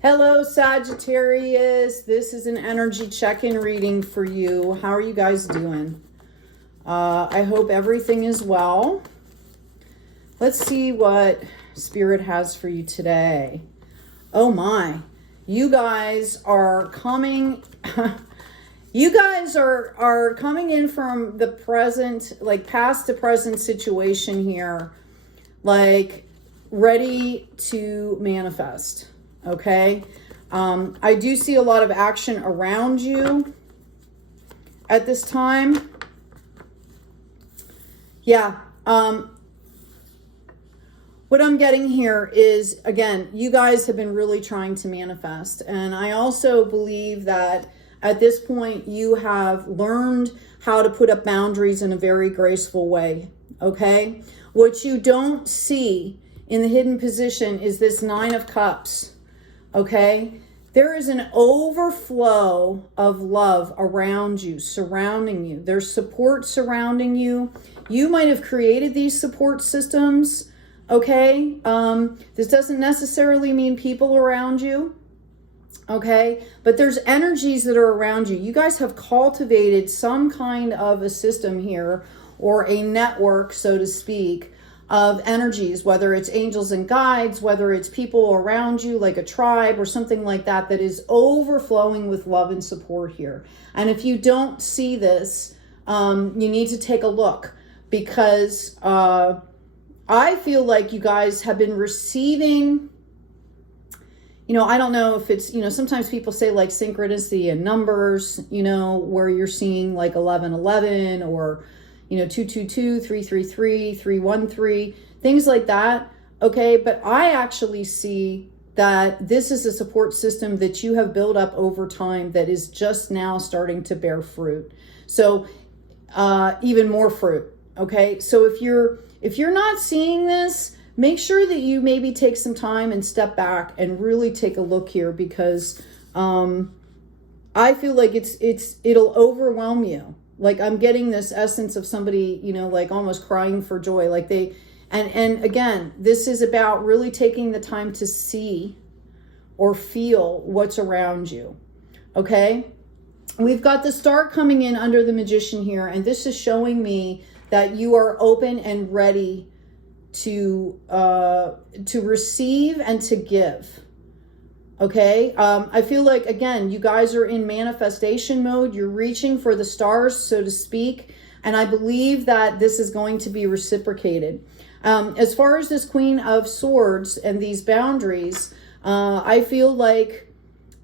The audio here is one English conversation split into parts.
Hello, Sagittarius. This is an energy check-in reading for you. How are you guys doing? I hope everything is well. Let's see what Spirit has for you today. Oh my, you guys are coming... you guys are coming in from the present, like past to present situation here, like ready to manifest. Okay. I do see a lot of action around you at this time. Yeah. What I'm getting here is, again, you guys have been really trying to manifest. And I also believe that at this point you have learned how to put up boundaries in a very graceful way. Okay. What you don't see in the hidden position is this Nine of Cups. Okay, there is an overflow of love around you, surrounding you. There's support surrounding you. You might have created these support systems. Okay, this doesn't necessarily mean people around you. Okay, but there's energies that are around you. You guys have cultivated some kind of a system here, or a network, so to speak, of energies, whether it's angels and guides, whether it's people around you like a tribe or something like that, that is overflowing with love and support here. And if you don't see this, you need to take a look, because I feel like you guys have been receiving, I don't know if it's, sometimes people say like synchronicity and numbers, where you're seeing like 1111 or 222, 333, 313, things like that. Okay. But I actually see that this is a support system that you have built up over time that is just now starting to bear fruit. So, even more fruit. Okay. So if you're not seeing this, make sure that you maybe take some time and step back and really take a look here, because, I feel like it'll overwhelm you. Like I'm getting this essence of somebody, like almost crying for joy. Like and again, this is about really taking the time to see or feel what's around you. Okay. We've got the Star coming in under the Magician here. And this is showing me that you are open and ready to receive and to give. Okay. I feel like, again, you guys are in manifestation mode. You're reaching for the stars, so to speak. And I believe that this is going to be reciprocated. As far as this Queen of Swords and these boundaries, I feel like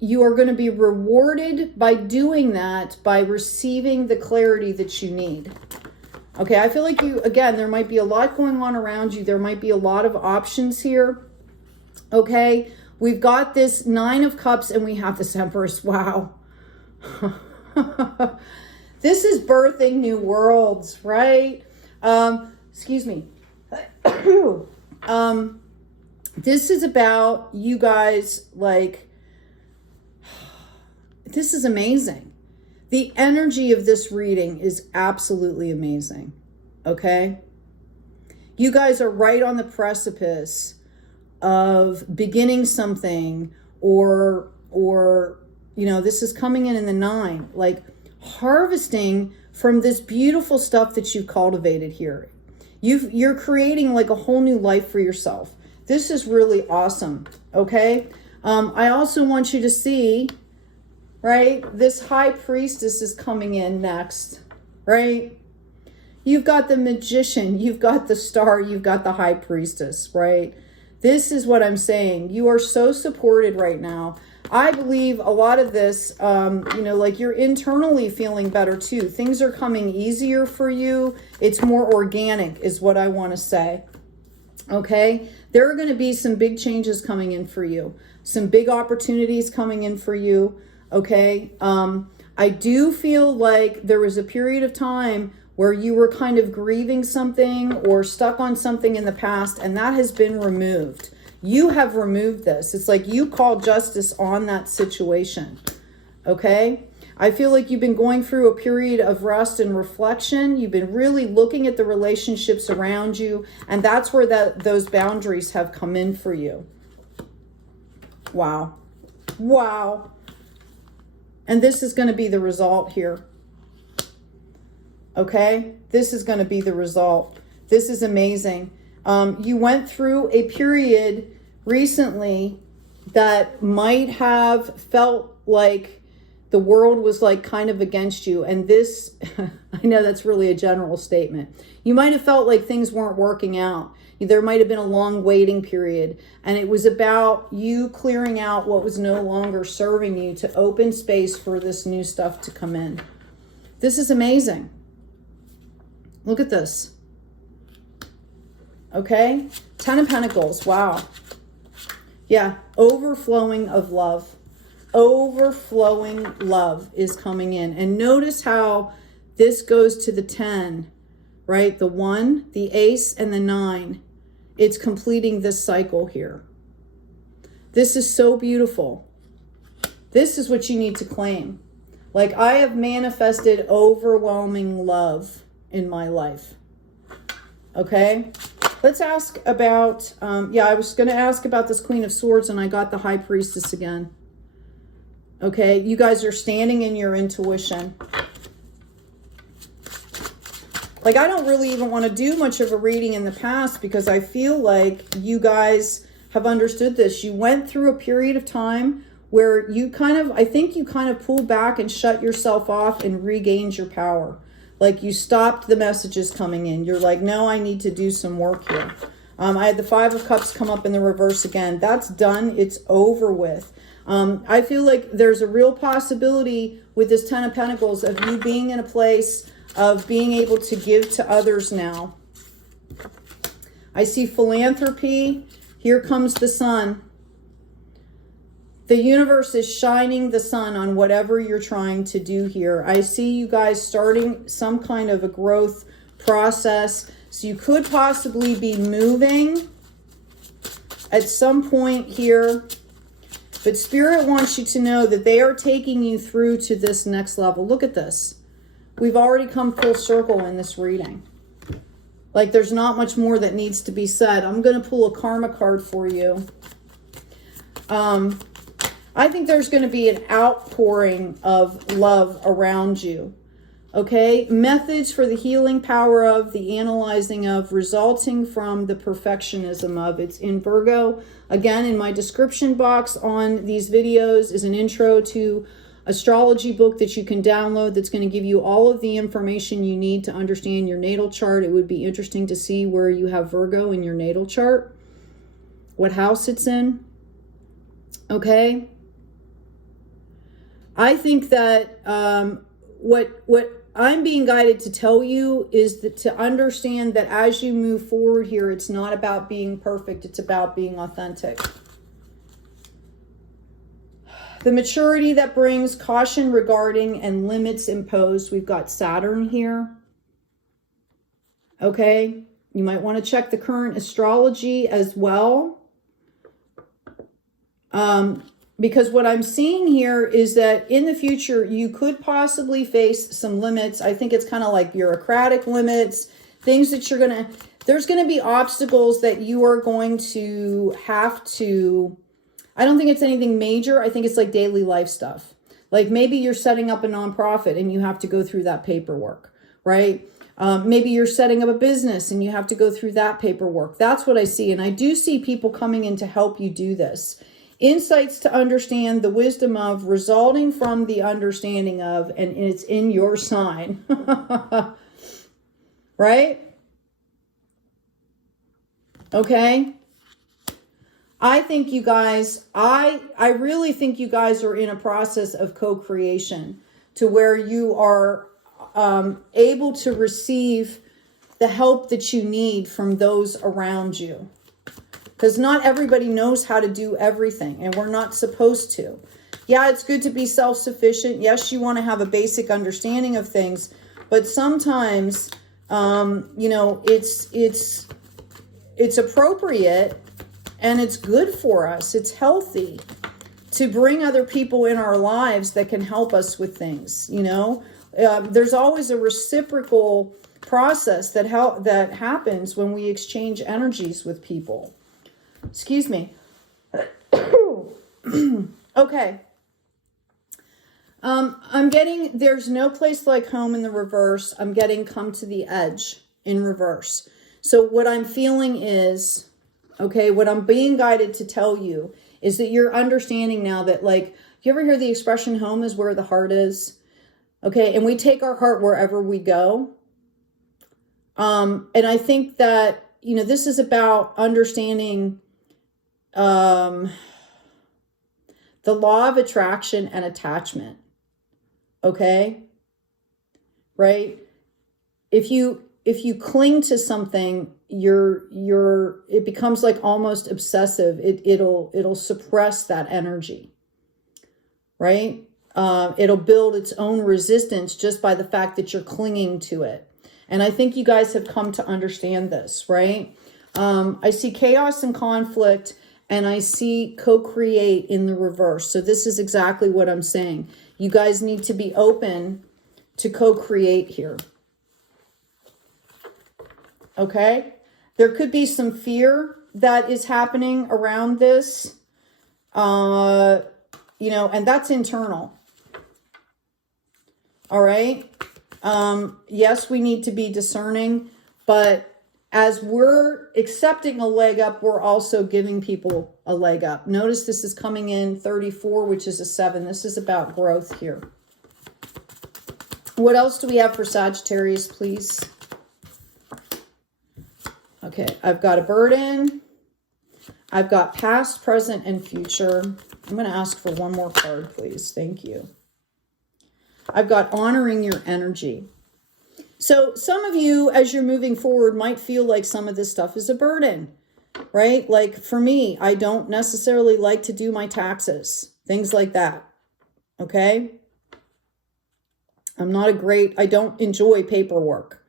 you are going to be rewarded by doing that, by receiving the clarity that you need. Okay. I feel like again, there might be a lot going on around you. There might be a lot of options here. Okay. We've got this Nine of Cups and we have this Empress. Wow. This is birthing new worlds, right? Excuse me. This is about you guys, like, this is amazing. The energy of this reading is absolutely amazing. Okay? You guys are right on the precipice of beginning something, or this is coming in the 9, like harvesting from this beautiful stuff that you cultivated here. You're creating like a whole new life for yourself. This is really awesome. Okay. I also want you to see, right, this High Priestess is coming in next, right? You've got the Magician, you've got the Star, you've got the High Priestess, right? This is what I'm saying. You are so supported right now. I believe a lot of this, like you're internally feeling better too. Things are coming easier for you. It's more organic is what I want to say. Okay. There are going to be some big changes coming in for you. Some big opportunities coming in for you. Okay. I do feel like there was a period of time where you were kind of grieving something or stuck on something in the past, and that has been removed. You have removed this. It's like you called justice on that situation. Okay? I feel like you've been going through a period of rest and reflection. You've been really looking at the relationships around you, and that's where those boundaries have come in for you. Wow. Wow. And this is going to be the result here. Okay? This is going to be the result. This is amazing. You went through a period recently that might have felt like the world was like kind of against you. And this, I know that's really a general statement. You might have felt like things weren't working out. There might have been a long waiting period. And it was about you clearing out what was no longer serving you to open space for this new stuff to come in. This is amazing. Look at this. Okay? 10 of Pentacles. Wow. Yeah. Overflowing of love. Overflowing love is coming in. And notice how this goes to the 10, right? The 1, the ace, and the 9. It's completing this cycle here. This is so beautiful. This is what you need to claim. Like, I have manifested overwhelming love in my life. Okay? Let's ask about, I was going to ask about this Queen of Swords, and I got the High Priestess again. Okay? You guys are standing in your intuition. Like, I don't really even want to do much of a reading in the past because I feel like you guys have understood this. You went through a period of time where you I think you kind of pulled back and shut yourself off and regained your power. Like, you stopped the messages coming in. You're like, no, I need to do some work here. I had the 5 of Cups come up in the reverse again. That's done. It's over with. I feel like there's a real possibility with this 10 of Pentacles of you being in a place of being able to give to others now. I see philanthropy. Here comes the sun. The universe is shining the sun on whatever you're trying to do here. I see you guys starting some kind of a growth process. So you could possibly be moving at some point here. But Spirit wants you to know that they are taking you through to this next level. Look at this. We've already come full circle in this reading. Like, there's not much more that needs to be said. I'm going to pull a karma card for you. I think there's going to be an outpouring of love around you. Okay? Methods for the healing power of, the analyzing of, resulting from the perfectionism of. It's in Virgo. Again, in my description box on these videos is an intro to astrology book that you can download that's going to give you all of the information you need to understand your natal chart. It would be interesting to see where you have Virgo in your natal chart, what house it's in. Okay? I think that what I'm being guided to tell you is that to understand that as you move forward here, it's not about being perfect, it's about being authentic. The maturity that brings caution regarding and limits imposed. We've got Saturn here. Okay. You might want to check the current astrology as well. Because what I'm seeing here is that in the future, you could possibly face some limits. I think it's kind of like bureaucratic limits, things that there's going to be obstacles that you are going to have to, I don't think it's anything major. I think it's like daily life stuff. Like maybe you're setting up a nonprofit and you have to go through that paperwork, right? Maybe you're setting up a business and you have to go through that paperwork. That's what I see. And I do see people coming in to help you do this. Insights to understand the wisdom of, resulting from the understanding of, and it's in your sign. Right? Okay? I think you guys, I really think you guys are in a process of co-creation to where you are able to receive the help that you need from those around you. Because not everybody knows how to do everything, and we're not supposed to. Yeah, it's good to be self-sufficient. Yes, you want to have a basic understanding of things, but sometimes, you know, it's appropriate and it's good for us. It's healthy to bring other people in our lives that can help us with things. You know, there's always a reciprocal process that happens when we exchange energies with people. Excuse me. Okay. I'm getting, there's no place like home in the reverse. I'm getting come to the edge in reverse. So what I'm feeling is, okay, what I'm being guided to tell you is that you're understanding now that, like, you ever hear the expression home is where the heart is? Okay. And we take our heart wherever we go. And I think that, you know, this is about understanding, the law of attraction and attachment. Okay. Right. If you cling to something, it becomes like almost obsessive. It'll suppress that energy. Right. It'll build its own resistance just by the fact that you're clinging to it. And I think you guys have come to understand this, right? I see chaos and conflict, and I see co-create in the reverse. So this is exactly what I'm saying. You guys need to be open to co-create here. Okay? There could be some fear that is happening around this, you know, and that's internal. All right? Yes, we need to be discerning, but as we're accepting a leg up, we're also giving people a leg up. Notice this is coming in 34, which is a 7. This is about growth here. What else do we have for Sagittarius, please? Okay, I've got a burden. I've got past, present, and future. I'm going to ask for one more card, please. Thank you. I've got honoring your energy. So some of you, as you're moving forward, might feel like some of this stuff is a burden, right? Like for me, I don't necessarily like to do my taxes, things like that. Okay. I don't enjoy paperwork.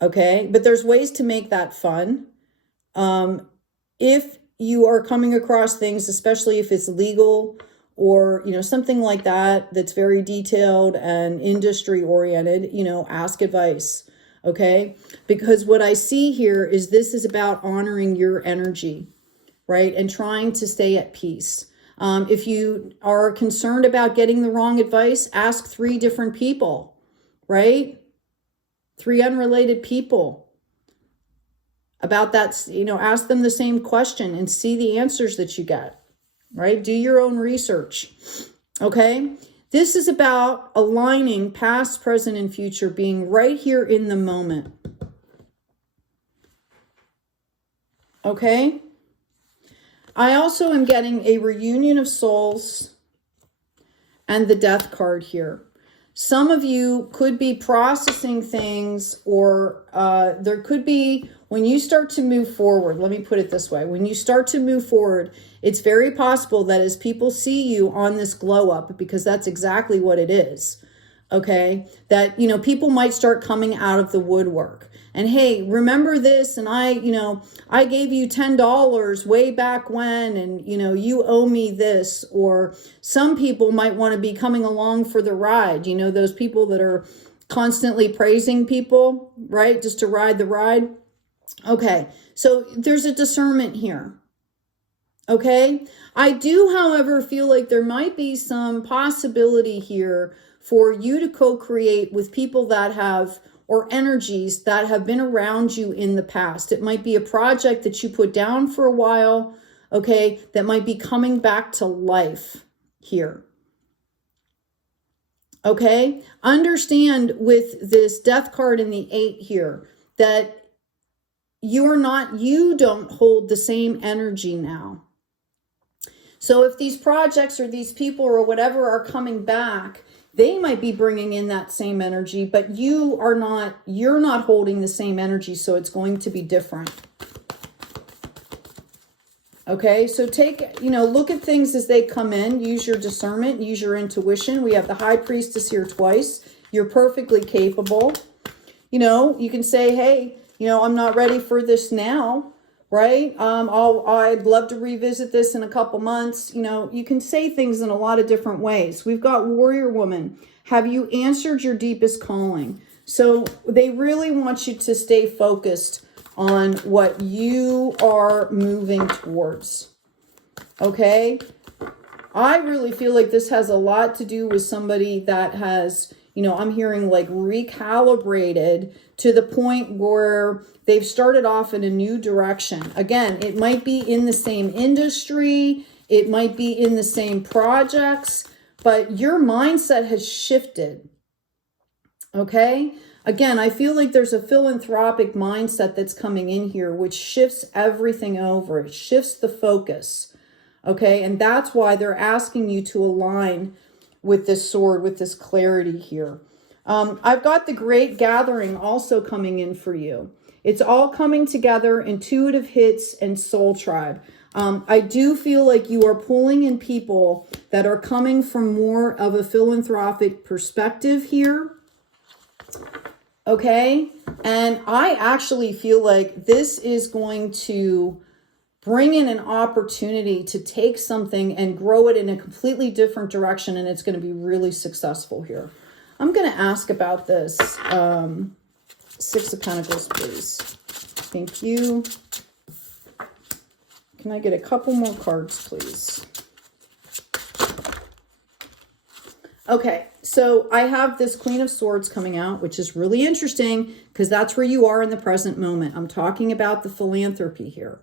Okay. But there's ways to make that fun. If you are coming across things, especially if it's legal or, you know, something like that, that's very detailed and industry oriented, you know, ask advice. Okay. Because what I see here is this is about honoring your energy, right? And trying to stay at peace. If you are concerned about getting the wrong advice, ask 3 different people, right? 3 unrelated people about that, you know, ask them the same question and see the answers that you get. Right? Do your own research. Okay? This is about aligning past, present, and future, being right here in the moment. Okay? I also am getting a reunion of souls and the death card here. Some of you could be processing things, or there could be, when you start to move forward, let me put it this way. When you start to move forward, it's very possible that as people see you on this glow up, because that's exactly what it is, okay, that, you know, people might start coming out of the woodwork. And hey, remember this, and I gave you $10 way back when, and, you know, you owe me this. Or some people might want to be coming along for the ride, you know, those people that are constantly praising people, right, just to ride the ride. Okay, so there's a discernment here. Okay, I do, however, feel like there might be some possibility here for you to co-create with people that have, or energies that have been around you in the past. It might be a project that you put down for a while, okay, that might be coming back to life here. Okay, understand with this death card in the 8 here that you don't hold the same energy now. So if these projects or these people or whatever are coming back, they might be bringing in that same energy, but you're not holding the same energy. So it's going to be different. Okay. So look at things as they come in, use your discernment, use your intuition. We have the High Priestess here twice. You're perfectly capable. You know, you can say, hey, you know, I'm not ready for this now. Right? I'd love to revisit this in a couple months. You know, you can say things in a lot of different ways. We've got Warrior Woman. Have you answered your deepest calling? So they really want you to stay focused on what you are moving towards. Okay? I really feel like this has a lot to do with somebody that has, you know, I'm hearing like recalibrated to the point where they've started off in a new direction. Again, it might be in the same industry, it might be in the same projects, but your mindset has shifted. Okay? Again, I feel like there's a philanthropic mindset that's coming in here, which shifts everything over. It shifts the focus. Okay? And that's why they're asking you to align with this sword, with this clarity here. I've got the Great Gathering also coming in for you. It's all coming together, intuitive hits and soul tribe. I do feel like you are pulling in people that are coming from more of a philanthropic perspective here. Okay. And I actually feel like this is going to bring in an opportunity to take something and grow it in a completely different direction. And it's going to be really successful here. I'm going to ask about this. Six of Pentacles, please. Thank you. Can I get a couple more cards, please? Okay, so I have this Queen of Swords coming out, which is really interesting because that's where you are in the present moment. I'm talking about the philanthropy here.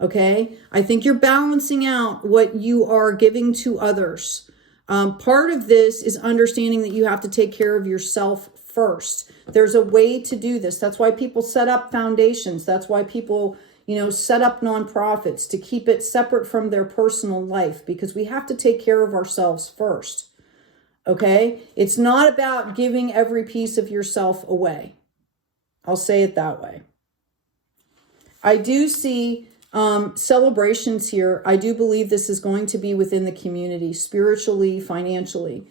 Okay, I think you're balancing out what you are giving to others. Part of this is understanding that you have to take care of yourself first. There's a way to do this. That's why people set up foundations. That's why people, you know, set up nonprofits to keep it separate from their personal life, because we have to take care of ourselves first. Okay? It's not about giving every piece of yourself away. I'll say it that way. I do see celebrations here. I do believe this is going to be within the community, spiritually, financially.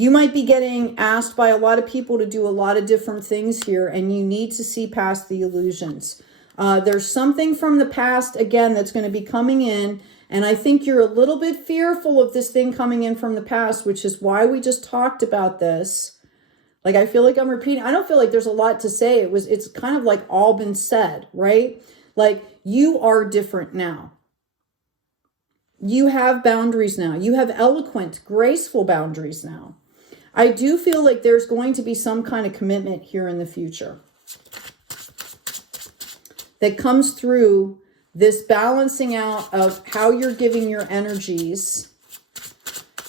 You might be getting asked by a lot of people to do a lot of different things here, and you need to see past the illusions. There's something from the past, again, that's going to be coming in, and I think you're a little bit fearful of this thing coming in from the past, which is why we just talked about this. Like, I feel like I'm repeating. I don't feel like there's a lot to say. It's kind of like all been said, right? Like, you are different now. You have boundaries now. You have eloquent, graceful boundaries now. I do feel like there's going to be some kind of commitment here in the future that comes through this balancing out of how you're giving your energies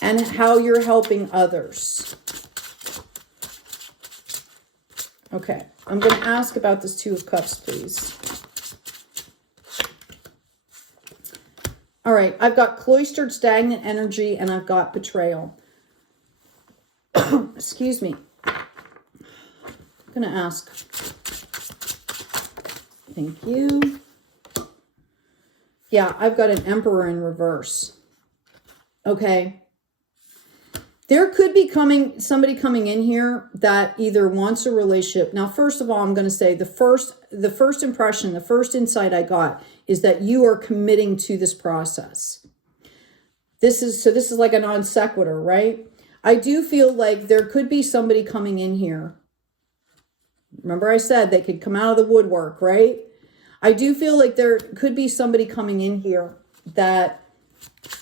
and how you're helping others. Okay, I'm going to ask about this Two of Cups, please. All right, I've got cloistered, stagnant energy, and I've got betrayal. Excuse me. I'm going to ask. Thank you. Yeah, I've got an Emperor in reverse. Okay. There could be somebody coming in here that either wants a relationship. Now, first of all, I'm going to say the first impression, the first insight I got is that you are committing to this process. This is like a non sequitur, right? I do feel like there could be somebody coming in here. Remember I said they could come out of the woodwork, right? I do feel like there could be somebody coming in here that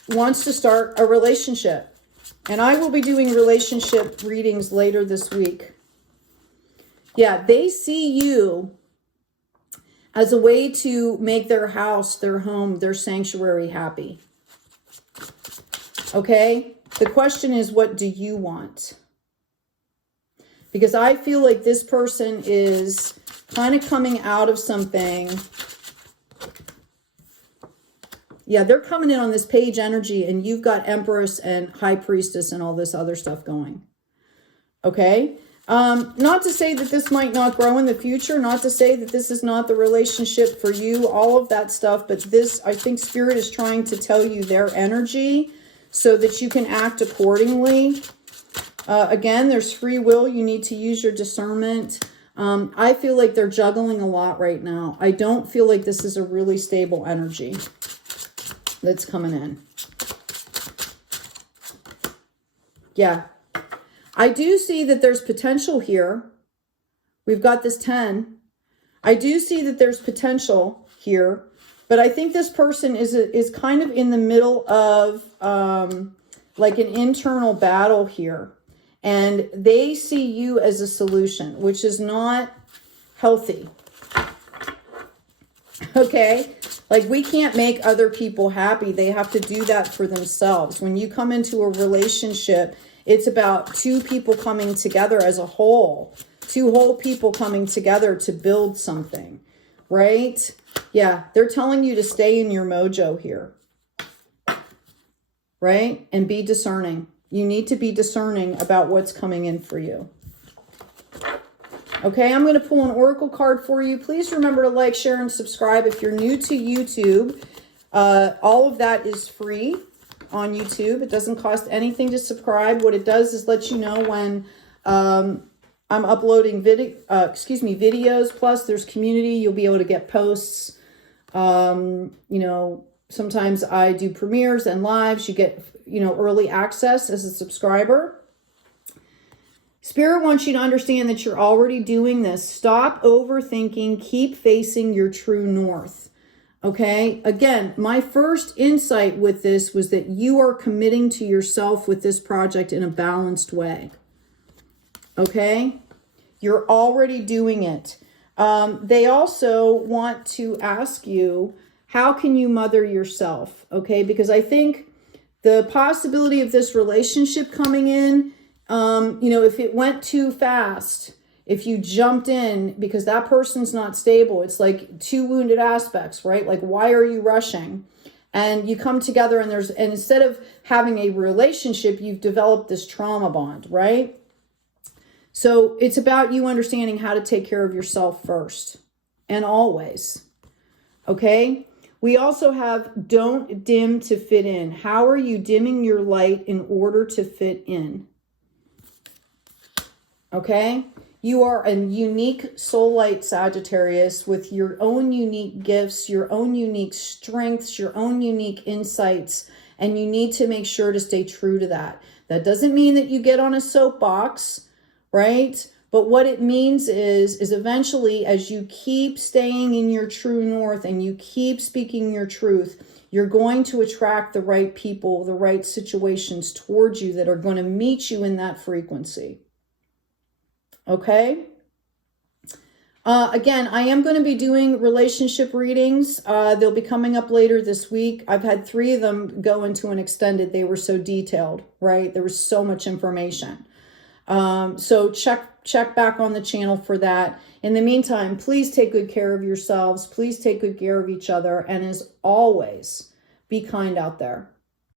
wants to start a relationship. And I will be doing relationship readings later this week. Yeah, they see you as a way to make their house, their home, their sanctuary happy. Okay? The question is, what do you want? Because I feel like this person is kind of coming out of something. Yeah, they're coming in on this page energy, and you've got Empress and High Priestess and all this other stuff going. Okay? Not to say that this might not grow in the future, not to say that this is not the relationship for you, all of that stuff, but this, I think Spirit is trying to tell you their energy so that you can act accordingly. Again, there's free will. You need to use your discernment. I feel like they're juggling a lot right now. I don't feel like this is a really stable energy that's coming in. Yeah. I do see that there's potential here. We've got this 10. I do see that there's potential here But I think this person is kind of in the middle of like an internal battle here. And they see you as a solution, which is not healthy. Okay? Like, we can't make other people happy. They have to do that for themselves. When you come into a relationship, it's about two people coming together as a whole. Two whole people coming together to build something. Right? Yeah, they're telling you to stay in your mojo here. Right? And be discerning. You need to be discerning about what's coming in for you. Okay, I'm going to pull an oracle card for you. Please remember to like, share, and subscribe. If you're new to YouTube, all of that is free on YouTube. It doesn't cost anything to subscribe. What it does is let you know when I'm uploading videos. Plus, there's community. You'll be able to get posts. You know, sometimes I do premieres and lives. You get, you know, early access as a subscriber. Spirit wants you to understand that you're already doing this. Stop overthinking. Keep facing your true north. Okay? Again, my first insight with this was that you are committing to yourself with this project in a balanced way. Okay? You're already doing it. They also want to ask you, how can you mother yourself? Okay? Because I think the possibility of this relationship coming in, you know, if it went too fast, if you jumped in because that person's not stable, it's like two wounded aspects, right? Like, why are you rushing? And you come together and and instead of having a relationship, you've developed this trauma bond, right? So it's about you understanding how to take care of yourself first and always. Okay? We also have don't dim to fit in. How are you dimming your light in order to fit in? Okay? You are a unique soul light Sagittarius with your own unique gifts, your own unique strengths, your own unique insights, and you need to make sure to stay true to that. That doesn't mean that you get on a soapbox, right? But what it means is eventually, as you keep staying in your true north and you keep speaking your truth, you're going to attract the right people, the right situations towards you that are going to meet you in that frequency. Okay. Again, I am going to be doing relationship readings. They'll be coming up later this week. I've had 3 of them go into an extended. They were so detailed, right? There was so much information. So check back on the channel for that. In the meantime, please take good care of yourselves. Please take good care of each other. And as always, be kind out there.